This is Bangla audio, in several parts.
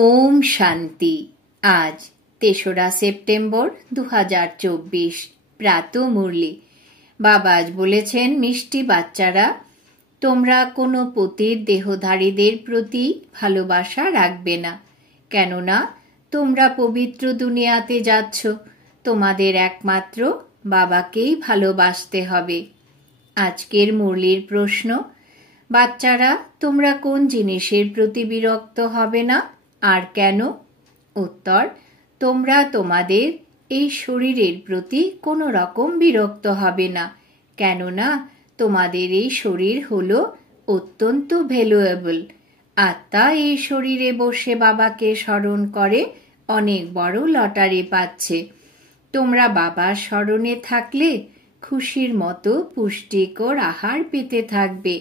ওম শান্তি। আজ ৩রা সেপ্টেম্বর ২০২৪ প্রাত মুরলি। বাবা আজ বলেছেন, মিষ্টি বাচ্চারা, তোমরা কোনো পতির দেহধারীদের প্রতি ভালোবাসা রাখবে না, কেননা তোমরা পবিত্র দুনিয়াতে যাচ্ছ। তোমাদের একমাত্র বাবাকেই ভালোবাসতে হবে। আজকের মুরলির প্রশ্ন, বাচ্চারা, তোমরা কোন জিনিসের প্রতি বিরক্ত হবে না আর কেন? উত্তর, তোমরা তোমাদের এই শরীরের প্রতি কোনো রকম বিরক্ত হবে না, কেননা তোমাদের এই শরীর হলো অত্যন্ত ভ্যালুয়েবল। আত্মা এই শরীরে বসে বাবাকে স্মরণ করে অনেক বড় লটারি পাচ্ছে। তোমরা বাবার স্মরণে থাকলে খুশির মতো পুষ্টিকর আহার পেতে থাকবে।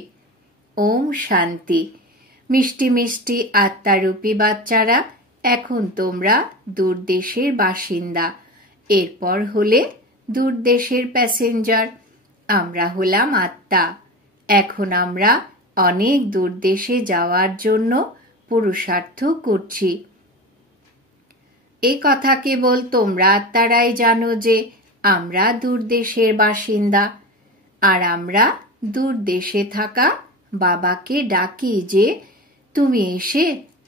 ওম শান্তি। মিষ্টি মিষ্টি আত্মারূপী বাচ্চারা, এখন তোমরা দূরদেশের বাসিন্দা, এরপর হলে দূরদেশের প্যাসেঞ্জার। আমরা হলাম আত্মা। এখন আমরা অনেক দূরদেশে যাওয়ার জন্য পুরুষার্থ করছি। এই কথা কেবল তোমরা আত্মারাই জানো যে আমরা দূরদেশের বাসিন্দা, আর আমরা দূরদেশে থাকা বাবাকে ডাকি যে তুমি এসে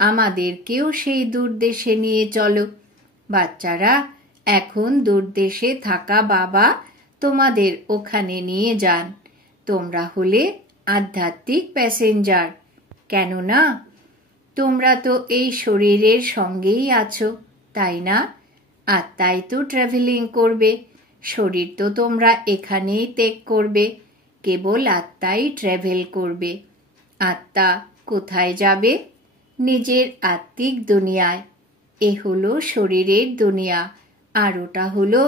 আমাদেরকেও সেই দূরদেশে নিয়ে চলো। বাচ্চারা, এখন দূরদেশে থাকা বাবা তোমাদের ওখানে নিয়ে যান। তোমরা হলে আধ্যাত্মিক প্যাসেঞ্জার, কেননা তোমরা তো এই শরীরের সঙ্গেই আছো, তাই না? আত্মাই তো ট্রাভেলিং করবে, শরীর তো তোমরা এখানেই ত্যাগ করবে। কেবল আত্মাই ট্রাভেল করবে। আত্মা কোথায় যাবে? নিজের আত্মিক দুনিয়ায়। এ হলো শরীরের দুনিয়া, আর ওটা হলো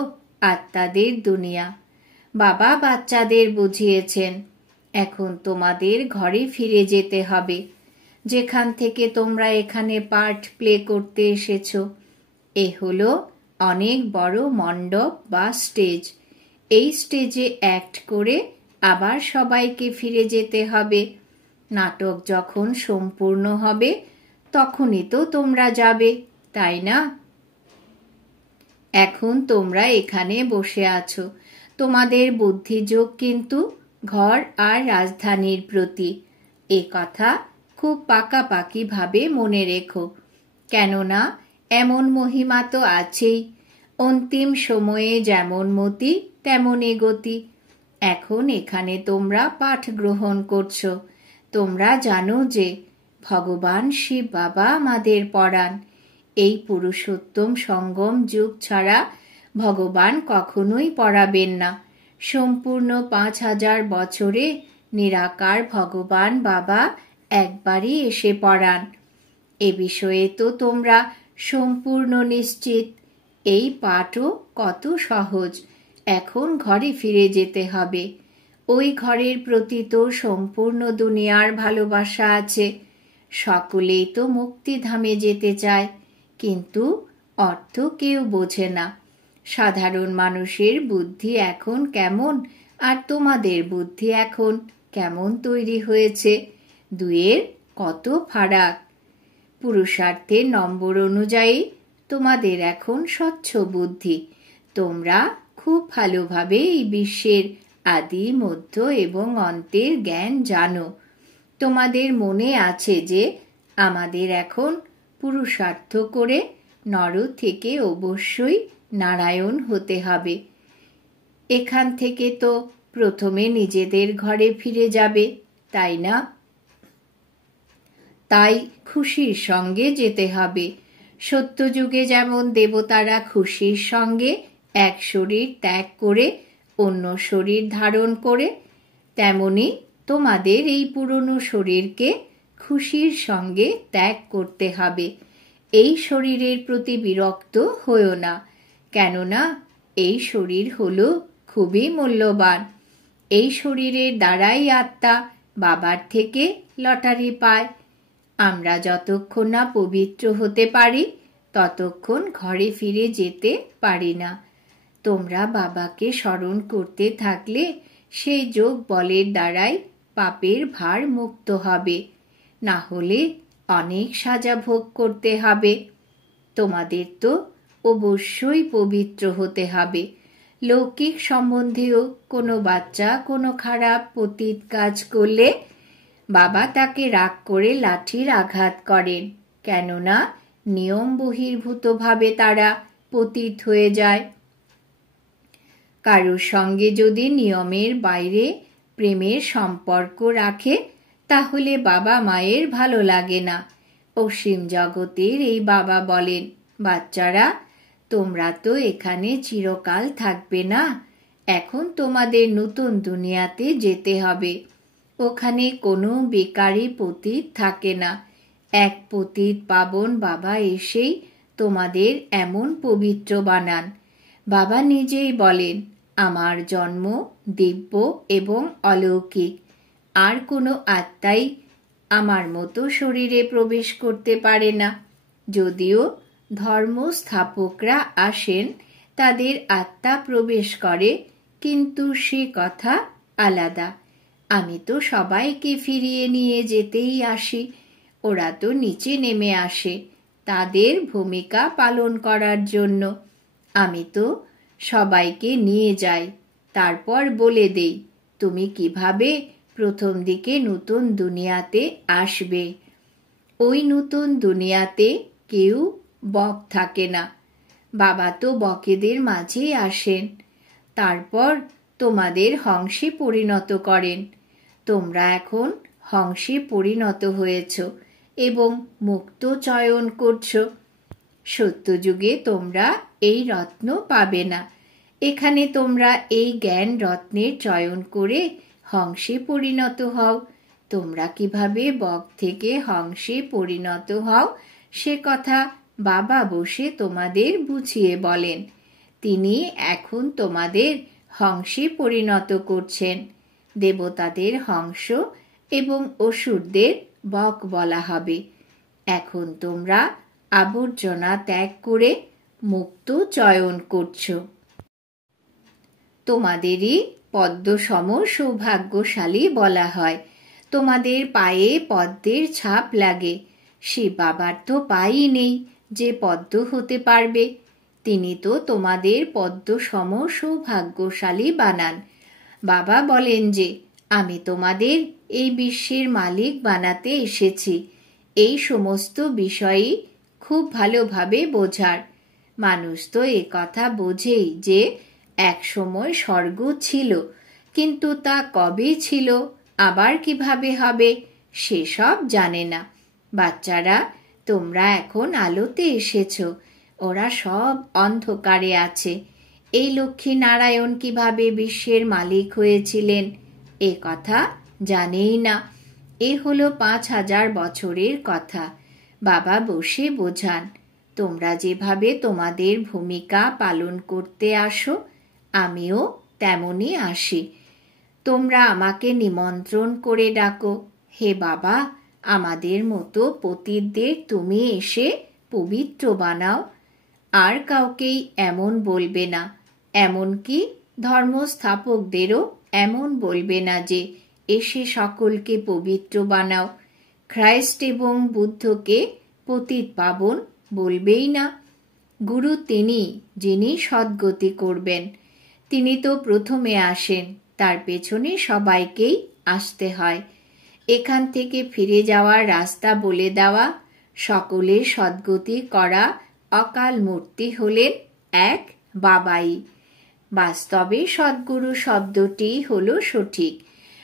আত্মাদের দুনিয়া। বাবা বাচ্চাদের বুঝিয়েছেন, এখন তোমাদের ঘরে ফিরে যেতে হবে, যেখান থেকে তোমরা এখানে পার্ট প্লে করতে এসেছো। এ হলো অনেক বড় মণ্ডপ বা স্টেজ। এই স্টেজে অ্যাক্ট করে আবার সবাইকে ফিরে যেতে হবে। নাটক যখন সম্পূর্ণ হবে তখনই তো তোমরা যাবে, তাই না? এখন তোমরা এখানে বসে আছো, তোমাদের বুদ্ধিযোগ কিন্তু ঘর আর রাজধানীর প্রতি। এ কথা খুব পাকাপাকি ভাবে মনে রেখো, কেননা এমন মহিমা তো আছেই। অন্তিম সময়ে যেমন মতি তেমনই গতি। এখন এখানে তোমরা পাঠ গ্রহণ করছো। তোমরা জানো যে ভগবান শিব বাবা আমাদের পড়ান। এই পুরুষোত্তম সঙ্গম যুগ ছাড়া ভগবান কখনোই পড়াবেন না। সম্পূর্ণ 5000 বছরে নিরাকার ভগবান বাবা একবারই এসে পড়ান। এ বিষয়ে তো তোমরা সম্পূর্ণ নিশ্চিত। এই পাঠও কত সহজ। এখন ঘরে ফিরে যেতে হবে। ওই ঘরের প্রতি তো সম্পূর্ণ দুনিয়ার ভালোবাসা আছে। সকলেই তো মুক্তিধামে যেতে চায়, কিন্তু অর্থ কেউ বোঝে না। সাধারণ মানুষের বুদ্ধি এখন কেমন আর তোমাদের বুদ্ধি এখন কেমন তৈরি হয়েছে, দুয়ের কত ফারাক। পুরুষার্থের নম্বর অনুযায়ী তোমাদের এখন স্বচ্ছ বুদ্ধি। তোমরা খুব ভালোভাবে এই বিশ্বের আদি, মধ্য এবং অন্তের জ্ঞান জানো। তোমাদের মনে আছে যে আমাদের এখন পুরুষার্থ করে নর থেকে অবশ্যই নারায়ণ হতে হবে। এখান থেকে তো প্রথমে নিজেদের ঘরে ফিরে যাবে, তাই না? তাই খুশির সঙ্গে যেতে হবে। সত্যযুগে যেমন দেবতারা খুশির সঙ্গে এক শরীর ত্যাগ করে অন্য শরীর ধারণ করে, তেমনি তোমাদের এই পুরনো শরীরকে খুশির সঙ্গে ত্যাগ করতে হবে। এই শরীরের প্রতি বিরক্ত হয়ো না, কেননা এই শরীর হলো খুবই মূল্যবান। এই শরীরের দ্বারাই আত্মা বাবার থেকে লটারি পায়। আমরা যতক্ষণ না পবিত্র হতে পারি ততক্ষণ ঘরে ফিরে যেতে পারি না। তোমরা বাবাকে স্মরণ করতে থাকলে সেই যোগ বলের দ্বারাই পাপের ভার মুক্ত হবে, না হলে অনেক সাজা ভোগ করতে হবে। তোমাদের তো অবশ্যই পবিত্র হতে হবে। লৌকিক সম্বন্ধেও কোনো বাচ্চা কোনো খারাপ পতিত কাজ করলে বাবা তাকে রাগ করে লাঠির আঘাত করেন, কেননা নিয়ম বহির্ভূতভাবে তারা পতিত হয়ে যায়। কারোর সঙ্গে যদি নিয়মের বাইরে প্রেমের সম্পর্ক রাখে তাহলে বাবা মায়ের ভালো লাগে না। অসীম জগতের এই বাবা বলেন, বাচ্চারা, তোমরা তো এখানে চিরকাল থাকবে না, এখন তোমাদের নতুন দুনিয়াতে যেতে হবে। ওখানে কোনো বেকারি পতিত থাকে না। এক পতিত পাবন বাবা এসেই তোমাদের এমন পবিত্র বানান। বাবা নিজেই বলেন, আমার জন্ম দিব্য এবং অলৌকিক। আর কোনো আত্মাই আমার মতো শরীরে প্রবেশ করতে পারে না। যদিও ধর্ম স্থাপকরা আসেন, তাদের আত্মা প্রবেশ করে, কিন্তু সে কথা আলাদা। আমি তো সবাইকে ফিরিয়ে নিয়ে যেতেই আসি। ওরা তো নিচে নেমে আসে তাদের ভূমিকা পালন করার জন্য। আমি তো সবাইকে নিয়ে যাই, তারপর বলে দেই তুমি কিভাবে প্রথম দিকে নতুন দুনিয়াতে আসবে। ওই নতুন দুনিয়াতে কেউ বক থাকে না। বাবা তো বকেদের মাঝেই আসেন, তারপর তোমাদের হংসে পরিণত করেন। তোমরা এখন হংসে পরিণত হয়েছ এবং মুক্ত চয়ন করছ। সত্যযুগে তোমরা এই রত্ন পাবে না। এখানে তোমরা এই জ্ঞান রত্নের চয়ন করে হংসে পরিণত হও। তোমরা কিভাবে বক থেকে হংসে পরিণত হও সে কথা বাবা বসে তোমাদের বুঝিয়ে বলেন। তিনি এখন তোমাদের হংসে পরিণত করছেন। দেবতাদের হংস এবং অসুরদের বক বলা হবে। এখন তোমরা আবর্জনা ত্যাগ করে মুক্ত চয়ন করছ। তোমাদেরই পদ্মসম সৌভাগ্যশালী বলা হয়। তোমাদের পায়ে পদ্মের ছাপ লাগে। সে বাবার তো পাই নেই যে পদ্ম হতে পারবে। তিনি তো তোমাদের পদ্মসম সৌভাগ্যশালী বানান। বাবা বলেন যে আমি তোমাদের এই বিশ্বের মালিক বানাতে এসেছি। এই সমস্ত বিষয়ই খুব ভালোভাবে বোঝার। মানুষ তো এ কথা বোঝেই যে এক সময় স্বর্গ ছিল, কিন্তু তা কবে ছিল আবার কিভাবে হবে সেসব জানে না। বাচ্চারা, তোমরা এখন আলোতে এসেছ, ওরা সব অন্ধকারে আছে। এই লক্ষ্মী নারায়ণ কিভাবে বিশ্বের মালিক হয়েছিলেন এ কথা জানেই না। এ হলো 5000 বছরের কথা। বাবা বসে বোঝান, তোমরা যেভাবে তোমাদের ভূমিকা পালন করতে আসো, আমিও তেমনই আসি। তোমরা আমাকে নিমন্ত্রণ করে ডাকো, হে বাবা, আমাদের মতো পতিতদের তুমি এসে পবিত্র বানাও। আর কাউকেই এমন বলবে না, এমনকি ধর্মস্থাপকদেরও এমন বলবে না যে এসে সকলকে পবিত্র বানাও। খ্রাইস্ট এবং বুদ্ধকে পতিত পাবন বলবেই না। গুরু তিনি, যিনি সদ্গতি করবেন। তিনি তো প্রথমে আসেন, তার পেছনে সবাইকেই আসতে হয়। এখান থেকে ফিরে যাওয়ার রাস্তা বলে দেওয়া, সকলের সদ্গতি করা অকাল মূর্তি হলেন এক বাবাই। বাস্তবে সদ্গুরু শব্দটি হলো সঠিক,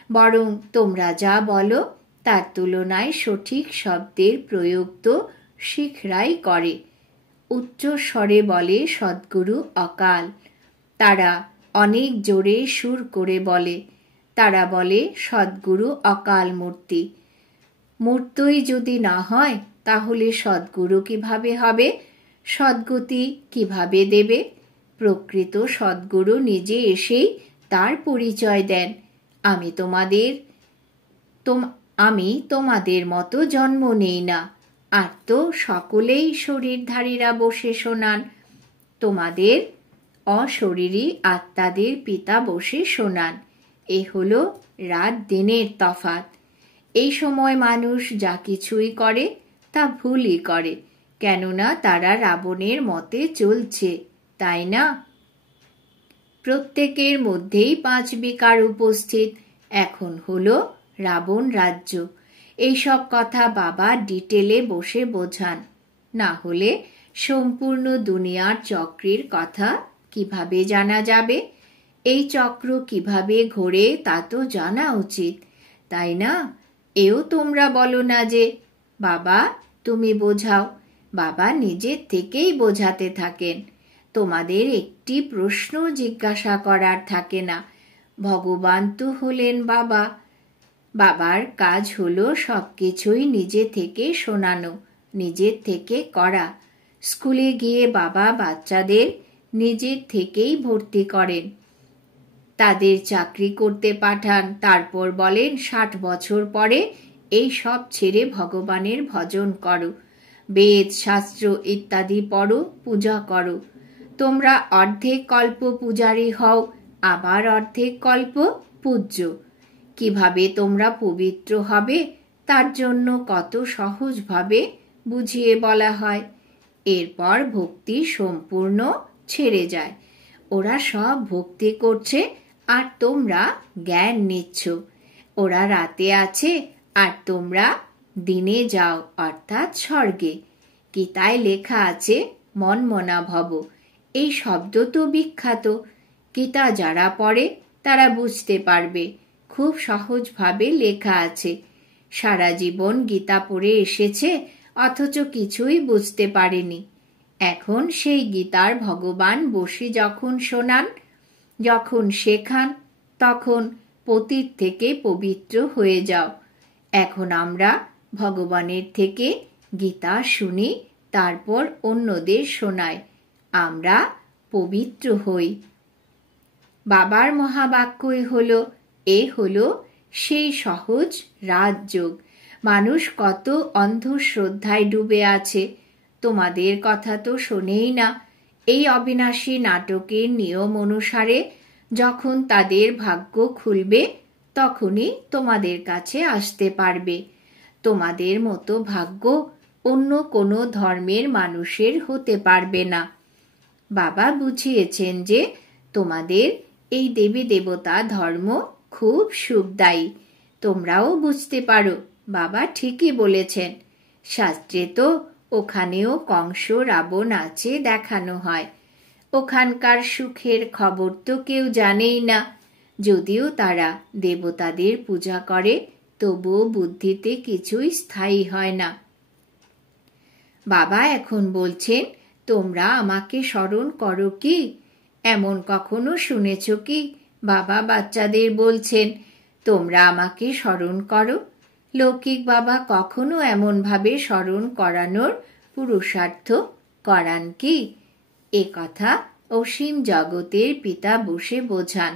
বরং তোমরা যা বলো তার তুলনায় সঠিক শব্দের প্রয়োগ তো শিখরাই করে। উচ্চ স্বরে বলে সদ্গুরু অকাল। তারা অনেক জোরে সুর করে বলে, তারা বলে সদ্গুরু অকাল মূর্তি। মূর্তই যদি না হয় তাহলে সদ্গুরু কিভাবে হবে? সদ্গতি কিভাবে দেবে? প্রকৃত সদ্গুরু নিজে এসেই তার পরিচয় দেন। আমি তোমাদের মতো জন্ম নেই না। আর তো সকলেই শরীরধারীরা বসে শোনান। তোমাদের অশরীরী আত্মাদের পিতা বসে শোনান। এ হলো রাত দিনের তফাৎ। এই সময় মানুষ যা কিছুই করে তা ভুলই করে, কেননা তারা রাবণের মতে চলছে, তাই না? প্রত্যেকের মধ্যেই 5 বিকার উপস্থিত। এখন হলো রাবণ রাজ্য। এইসব কথা বাবা ডিটেলে বসে বোঝান, না হলে সম্পূর্ণ দুনিয়ার চক্রের কথা কিভাবে জানা যাবে? এই চক্র কিভাবে ঘোরে তা তো জানা উচিত, তাই না? এও তোমরা বলো না যে বাবা তুমি বোঝাও। বাবা নিজের থেকেই বোঝাতে থাকেন। তোমাদের একটি প্রশ্ন জিজ্ঞাসা করার থাকে না। ভগবান তো হলেন বাবা। বাবার কাজ হলো সবকিছুই নিজে থেকে শোনানো, নিজের থেকে করা। স্কুলে গিয়ে বাবা বাচ্চাদের নিজের থেকেই ভর্তি করেন, তাদের চাকরি করতে পাঠান, তারপর বলেন 60 বছর পরে এই সব ছেড়ে ভগবানের ভজন করো, বেদ শাস্ত্র ইত্যাদি পড়ো, পূজা করো। তোমরা অর্ধেক কল্প পূজারী হও, আবার অর্ধেক কল্প পূজ্য। কিভাবে তোমরা পবিত্র হবে তার জন্য কত সহজভাবে বুঝিয়ে বলা হয়। এরপর ভক্তি সম্পূর্ণ ছেড়ে যায়। ওরা সব ভক্তি করছে আর তোমরা জ্ঞান নিচ্ছ। ওরা রাতে আছে আর তোমরা দিনে যাও, অর্থাৎ স্বর্গে। গীতায় লেখা আছে মনমনা ভব। এই শব্দ তো বিখ্যাত। গীতা যারা পড়ে তারা বুঝতে পারবে, খুব সহজভাবে লেখা আছে। সারা জীবন গীতা পড়ে এসেছে অথচ কিছুই বুঝতে পারেনি। এখন সেই গীতার ভগবান বসে যখন শোনান, যখন শেখান, তখন পতিত থেকে পবিত্র হয়ে যাও। এখন আমরা ভগবানের থেকে গীতা শুনি, তারপর অন্যদের শোনাই, আমরা পবিত্র হই। বাবার মহাবাক্যই হলো, এ হলো সেই সহজ রাজযোগ। মানুষ কত অন্ধশ্রদ্ধায় ডুবে আছে, তোমাদের কথা তো শোনেই না। এই অবিনাশী নাটকের নিয়ম অনুসারে যখন তাদের ভাগ্য খুলবে তখনই তোমাদের কাছে আসতে পারবে। তোমাদের মতো ভাগ্য অন্য কোনো ধর্মের মানুষের হতে পারবে না। বাবা বুঝিয়েছেন যে তোমাদের এই দেবী দেবতা ধর্ম খুব সুখদায়ী। তোমরাও বুঝতে পারো বাবা ঠিকই বলেছেন। শাস্ত্রে তো ওখানেও কংস রাবণ আছে দেখানো হয়। ওখানকার সুখের খবর তো কেউ জানেই না। যদিও তারা দেবতাদের পূজা করে, তবুও বুদ্ধিতে কিছুই স্থায়ী হয় না। বাবা এখন বলছেন, তোমরা আমাকে স্মরণ করো কি? এমন কখনো শুনেছ কি বাবা বাচ্চাদের বলছেন তোমরা আমাকে স্মরণ করো? লৌকিক বাবা কখনো এমনভাবে স্মরণ করানোর পুরুষার্থ করান কি? এ কথা অসীম জগতের পিতা বসে বোঝান।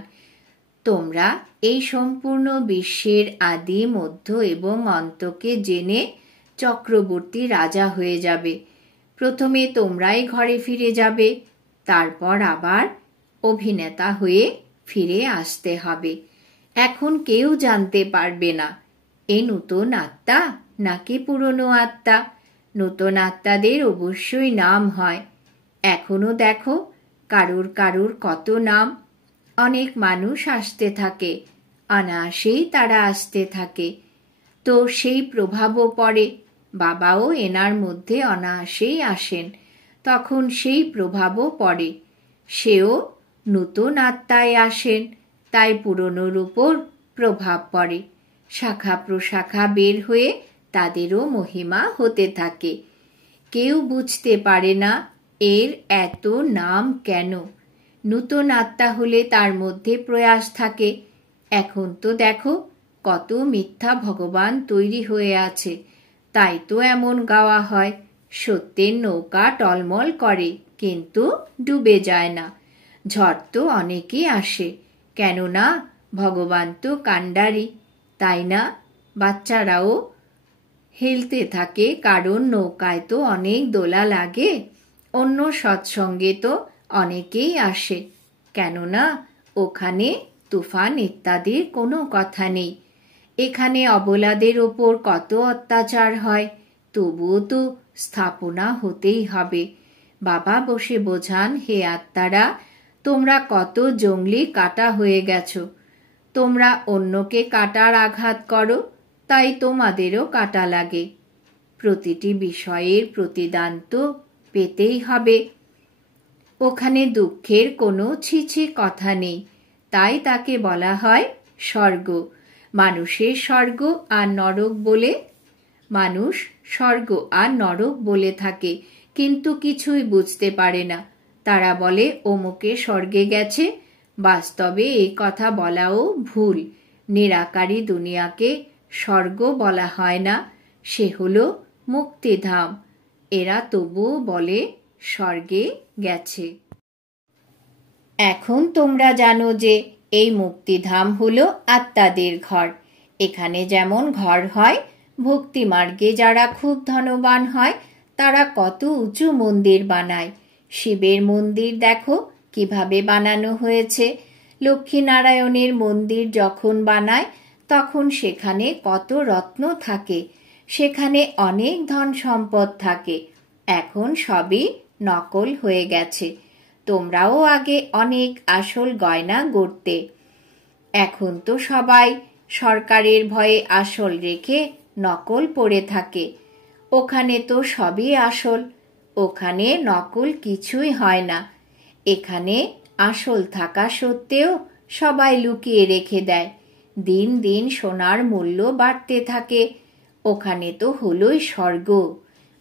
তোমরা এই সম্পূর্ণ বিশ্বের আদি মধ্য এবং অন্তকে জেনে চক্রবর্তী রাজা হয়ে যাবে। প্রথমে তোমরাই ঘরে ফিরে যাবে, তারপর আবার অভিনেতা হয়ে ফিরে আসতে হবে। এখন কেউ জানতে পারবে না এ নূতন আত্মা নাকি পুরনো আত্মা। নূতন আত্মাদের অবশ্যই নাম হয়। এখনো দেখো কারুর কারুর কত নাম। অনেক মানুষ আসতে থাকে, অনায়াসেই তারা আসতে থাকে, তো সেই প্রভাবও পড়ে। বাবাও এনার মধ্যে অনায়াসেই আসেন, তখন সেই প্রভাবও পড়ে। সেও নূতন আত্মায় আসেন, তাই পুরনোর উপর প্রভাব পড়ে। শাখা প্রশাখা বের হয়ে তাদেরও মহিমা হতে থাকে। কেউ বুঝতে পারে না এর এত নাম কেন। নূতন আত্মা হলে তার মধ্যে প্রয়াস থাকে। এখন তো দেখো কত মিথ্যা ভগবান তৈরি হয়ে আছে, তাই তো এমন গাওয়া হয়, সত্যের নৌকা টলমল করে কিন্তু ডুবে যায় না। ঝড় তো অনেকই আসে, কেননা ভগবান তো কাণ্ডারি, তাই না? বাচ্চারাও হেলতে থাকে, কারণ নৌকায় তো অনেক দোলা লাগে। অন্য সৎসঙ্গে তো অনেকেই আসে, কেননা ওখানে তুফান ইত্যাদির কোনো কথা নেই। এখানে অবলাদের ওপর কত অত্যাচার হয়, তবুও তো স্থাপনা হতেই হবে। বাবা বসে বোঝান, হে আত্মারা, তোমরা কত জঙ্গলি কাটা হয়ে গেছো। তোমরা অন্যকে কাটার আঘাত করো, তাই তোমাদেরও কাটা লাগে। প্রতিটি বিষয়ের প্রতিদান তো পেতেই হবে। ওখানে দুঃখের কোনো ছিছি কথা নেই, তাই তাকে বলা হয় স্বর্গ। মানুষের স্বর্গ আর নরক বলে মানুষ স্বর্গ আর নরক বলে থাকে, কিন্তু কিছুই বুঝতে পারে না। তারা বলে অমুকে স্বর্গে গেছে। বাস্তবে এই কথা বলাও ভুল। নিরাকারী দুনিয়াকে স্বর্গ বলা হয় না, সে হলো মুক্তিধাম। এরা তবুও বলে স্বর্গে গেছে। এখন তোমরা জানো যে এই মুক্তিধাম হলো আত্মাদের ঘর। এখানে যেমন ঘর হয়, ভক্তিমার্গে যারা খুব ধনবান হয় তারা কত উঁচু মন্দির বানায়। শিবের মন্দির দেখো কিভাবে বানানো হয়েছে। লক্ষ্মীনারায়ণের মন্দির যখন বানায় তখন সেখানে কত রত্ন থাকে, সেখানে অনেক ধন সম্পদ থাকে। এখন সবই নকল হয়ে গেছে। তোমরাও আগে অনেক আসল গয়না গড়তে। এখন তো সবাই সরকারের ভয়ে আসল রেখে নকল পরে থাকে। ওখানে তো সবই আসল, ওখানে নকল কিছুই হয় না। এখানে আসল থাকা সত্ত্বেও সবাই লুকিয়ে রেখে দেয়। দিন দিন সোনার মূল্য বাড়তে থাকে। ওখানে তো হলোই স্বর্গ।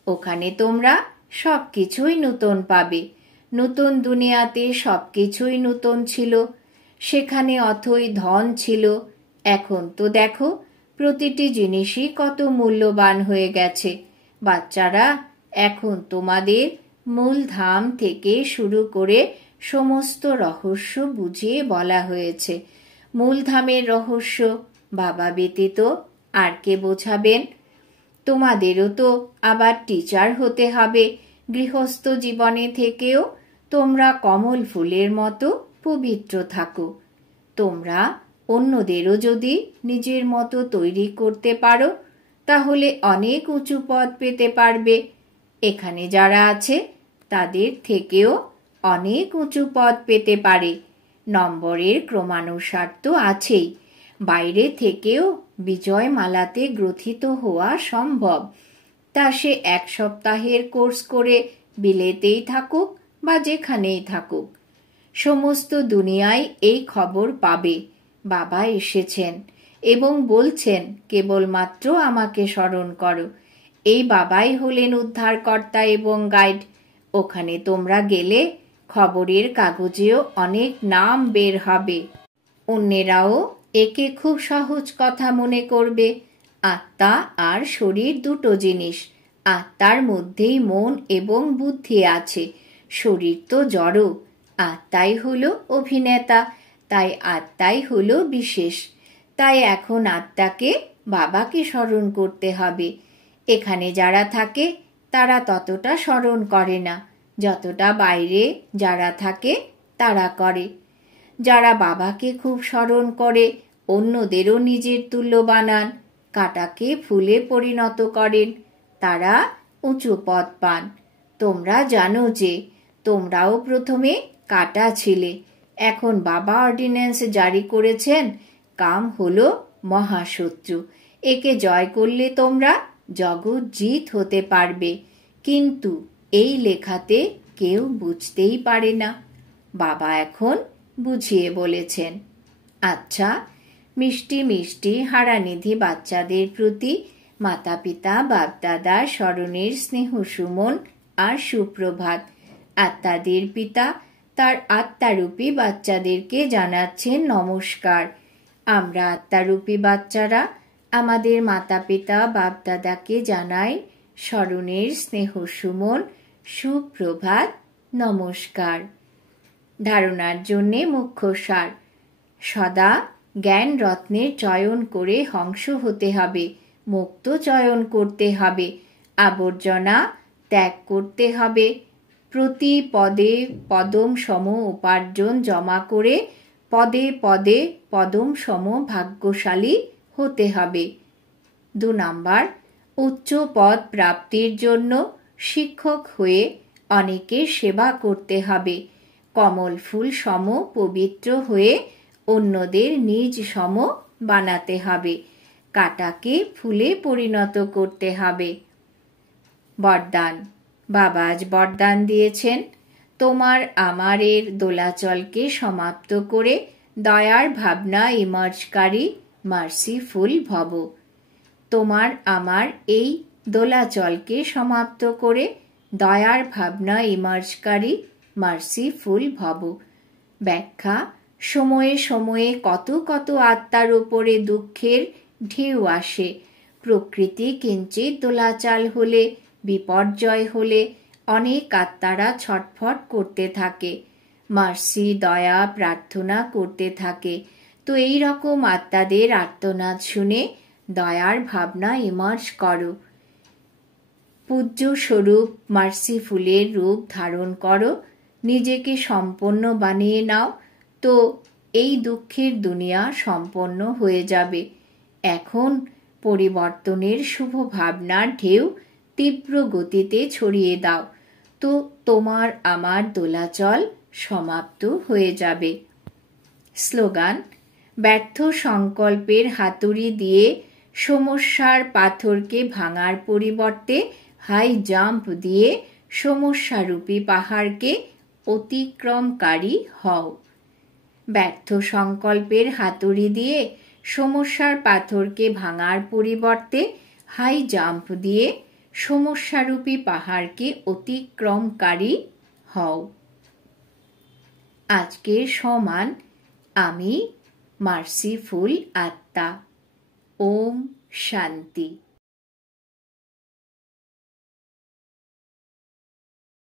ওখানে তোমরা সব কিছুই নতুন পাবে। নতুন দুনিয়াতে সব কিছুই নতুন ছিল। সেখানে অথই ধন ছিল। এখন তো দেখো প্রতিটি জিনিসই কত মূল্যবান হয়ে গেছে। বাচ্চারা, এখন তোমাদের মূলধাম থেকে শুরু করে সমস্ত রহস্য বুঝিয়ে বলা হয়েছে। মূলধামের রহস্য বাবা ব্যতীত আর কে বোঝাবেন? তোমাদেরও তো আবার টিচার হতে হবে। গৃহস্থ জীবনে থেকেও তোমরা কমল ফুলের মতো পবিত্র থাকো। তোমরা অন্যদেরও যদি নিজের মতো তৈরি করতে পারো তাহলে অনেক উঁচু পদ পেতে পারবে। এখানে যারা আছে তাদের থেকেও অনেক উঁচু পদ পেতে পারে। নম্বরের ক্রমানুসার তো আছেই। বাইরে থেকেও বিজয় মালাতে গ্রথিত হওয়া সম্ভব। তা সে 1 সপ্তাহের কোর্স করে বিলেতেই থাকুক বা যেখানেই থাকুক, সমস্ত দুনিয়ায় এই খবর পাবে বাবা এসেছেন এবং বলছেন কেবলমাত্র আমাকে স্মরণ করো। এই বাবাই হলেন উদ্ধারকর্তা এবং গাইড। ওখানে তোমরা গেলে খবরের কাগজেও অনেক নাম বের হবে। অন্যেরাও একে খুব সহজ কথা মনে করবে। আত্মা আর শরীর দুটো জিনিস। আত্মার মধ্যেই মন এবং বুদ্ধি আছে। শরীর তো জড়। আত্মাই হলো অভিনেতা, তাই আত্মাই হলো বিশেষ। তাই এখন আত্মাকে বাবাকে স্মরণ করতে হবে। এখানে যারা থাকে তারা ততটা স্মরণ করে না যতটা বাইরে যারা থাকে তারা করে। যারা বাবাকে খুব স্মরণ করে অন্যদেরও নিজের তুল্য বানান, কাঁটাকে ফুলে পরিণত করেন, তারা উঁচু পদ পান। তোমরা জানো যে তোমরাও প্রথমে কাঁটা ছিলে। এখন বাবা অর্ডিন্যান্স জারি করেছেন, কাম হলো মহাশত্রু। একে জয় করলে তোমরা জগৎ জিত হতে পারবে। কিন্তু এই লেখাতে কেউ বুঝতেই পারে না। বাবা এখন বুঝিয়ে বলেছেন। আচ্ছা, মিষ্টি মিষ্টি হারানিধি বাচ্চাদের প্রতি মাতা পিতা বাপদাদার স্মরণের স্নেহ সুমন আর সুপ্রভাত। আত্মাদের পিতা তার আত্মারূপী বাচ্চাদেরকে জানাচ্ছেন নমস্কার। আমরা আত্মারূপী বাচ্চারা আমাদের মাতা পিতা বাপদাদাকে জানাই স্মরণের স্নেহ সুমন, সুপ্রভাত, নমস্কার। ধারণার জন্যে মুখ্য সার: সদা জ্ঞান রত্নের চয়ন করে হংস হতে হবে, মুক্ত চয়ন করতে হবে, আবর্জনা ত্যাগ করতে হবে, প্রতি পদে পদম সম উপার্জন জমা করে পদে পদে পদম সম ভাগ্যশালী হতে হবে। 2 নাম্বার, উচ্চ পদ প্রাপ্তির জন্য শিক্ষক হয়ে অনেকের সেবা করতে হবে। কমল ফুল সম পবিত্র হয়ে অন্যদের নিজ সম বানাতে হবে। কাঁটাকে ফুলে পরিণত করতে হবে। বরদান। বাবা আজ বরদান দিয়েছেন, তোমার আমারের দোলাচলকে সমাপ্ত করে দয়ার ভাবনা ইমার্জকারী মার্সিফুল ভব। তোমার আমার এই দোলাচলকে সমাপ্ত করে দয়ার ভাবনা ইমার্জকারী মার্সিফুল ভব। ব্যাখ্যা। সময়ে সময়ে কত কত আত্মার উপরে দুঃখের ঢেউ আসে। প্রকৃতি কিঞ্চিত দোলাচাল হলে, বিপর্যয় হলে অনেক আত্মারা ছটফট করতে থাকে, মার্সি দয়া প্রার্থনা করতে থাকে। তো এই রকম আত্মাদের আর্তনাদ শুনে দয়ার ভাবনা ইমার্জ করো। পূজ্য স্বরূপ মার্সিফুলের রূপ ধারণ করো, নিজেকে সম্পন্ন বানিয়ে নাও, তো এই দুঃখের দুনিয়া সম্পন্ন হয়ে যাবে। এখন পরিবর্তনের শুভ ভাবনার ঢেউ তীব্র গতিতে ছড়িয়ে দাও, তো তোমার আমার দোলাচল সমাপ্ত হয়ে যাবে। স্লোগান। ব্যর্থ সংকল্পের হাতুড়ি দিয়ে সমস্যার পাথরকে ভাঙার পরিবর্তে হাই জাম্প দিয়ে সমস্যারূপী পাহাড়কে অতিক্রমকারী হও। ব্যর্থ সংকল্পের হাতুড়ি দিয়ে সমস্যার পাথরকে ভাঙার পরিবর্তে হাই জাম্প দিয়ে সমস্যারূপী পাহাড়কে অতিক্রমকারী হও। আজকের সমান আমি মার্সিফুল আত্মা। ওম শান্তি।